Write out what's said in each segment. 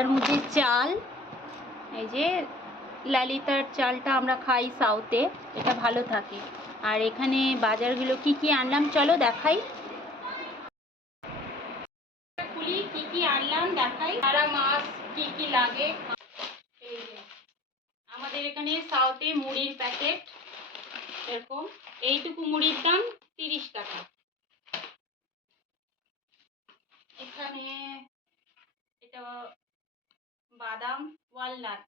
এটার মধ্যে চাল, এই যে লালিতার চালটা আমরা খাই সাউথে, এটা ভালো থাকে। আর এখানে বাজারগুলো কি কি আনলাম চলো দেখাই। খুলি কি কি আনলাম দেখাই, সারা মাছ কি কি লাগে। এই যে আমাদের এখানে সাউথে মুড়ির প্যাকেট এরকম, এইটুকু মুড়ির দাম 30 টাকা। এখানে এটা বাদাম, ওয়ালনাট,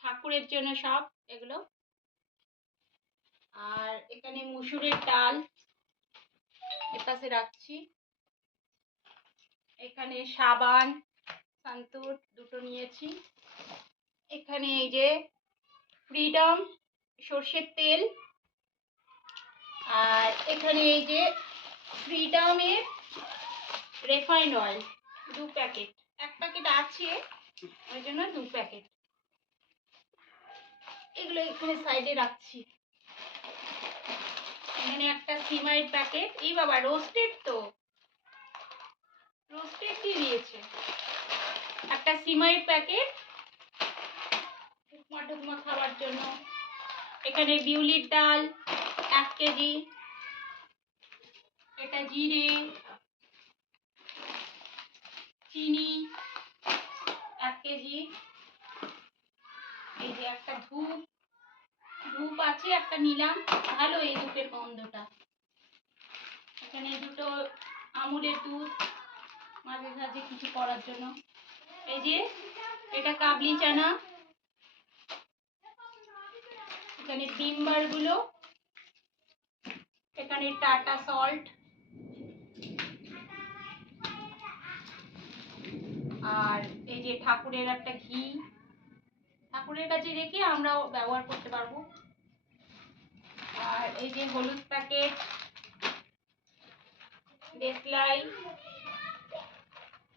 ঠাকুরের জন্য সব এগুলো। আর এখানে মুসুরের ডাল এপাশে রাখছি। এখানে সাবান, সান্তুর দুটো নিয়েছি। এখানে এই যে ফ্রিডম সর্ষের তেল, আর এখানে এই যে ফ্রিডমের রিফাইন্ড অয়েল 2 প্যাকেট, 1 প্যাকেট আছে ওই জন্য 2 প্যাকেট। এগুলো এখানে সাইডে রাখছি। এখানে একটা সিমাইয়ের প্যাকেট, এই বাবা রোস্টেড, তো রোস্টেড দিয়ে দিয়েছে। একটা সিমাইয়ের প্যাকেট উপমা টুকমা খাওয়ার জন্য। এখানে বিউলির ডাল 1 কেজি, এটা জিরে, চিনি 1 কেজি। এই যে একটা ধূপ আছে, একটা নিলাম, ভালো এই ধূপের গন্ধটা। এখানে দুটো আমুলের দুধ মাঝে সাঝে কিছু করার জন্য। এই যে এটা কাবলি চানা, এখানে ডিম্বার গুলো, এখানে টাটা সল্ট, আর এই যে ঠাকুরের একটা ঘি, ঠাকুরের কাছে রেখে আমরাও ব্যবহার করতে পারবো। আর এই যে হলুদ প্যাকেট, দেশলাই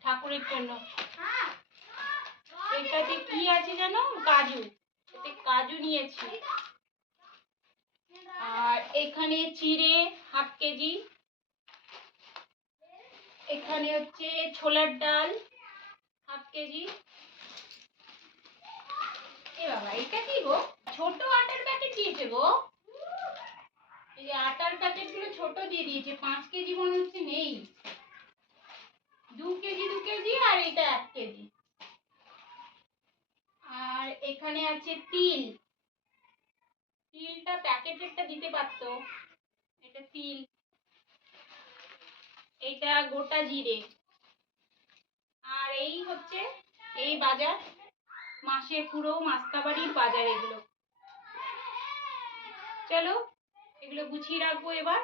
ঠাকুরের জন্য। এটাতে কি আছে জানো, কাজু, এতে কাজু নিয়েছি। আর এখানে চিড়ে 1/2 কেজি। এখানে হচ্ছে ছোলার ডাল 1/2 কেজি। এ বাবা এটা কি গো, ছোট আটার প্যাকেট দিয়েছে গো। এই যে আটার প্যাকেট গুলো ছোট দিয়ে দিয়েছে, 5 কেজি মনে হচ্ছে নেই। 2 কেজি 2 কেজি, আর এটা 1 কেজি। আর এখানে আছে তিল, তিলটা প্যাকেটেরটা দিতে পারতো, এটা তিল। এটা গোটা জিরে। আর এই হচ্ছে এই বাজার, মাসের পুরো মাসকাবাড়ির বাজার এগুলো। চলো এগুলো গুছিয়ে রাখবো এবার।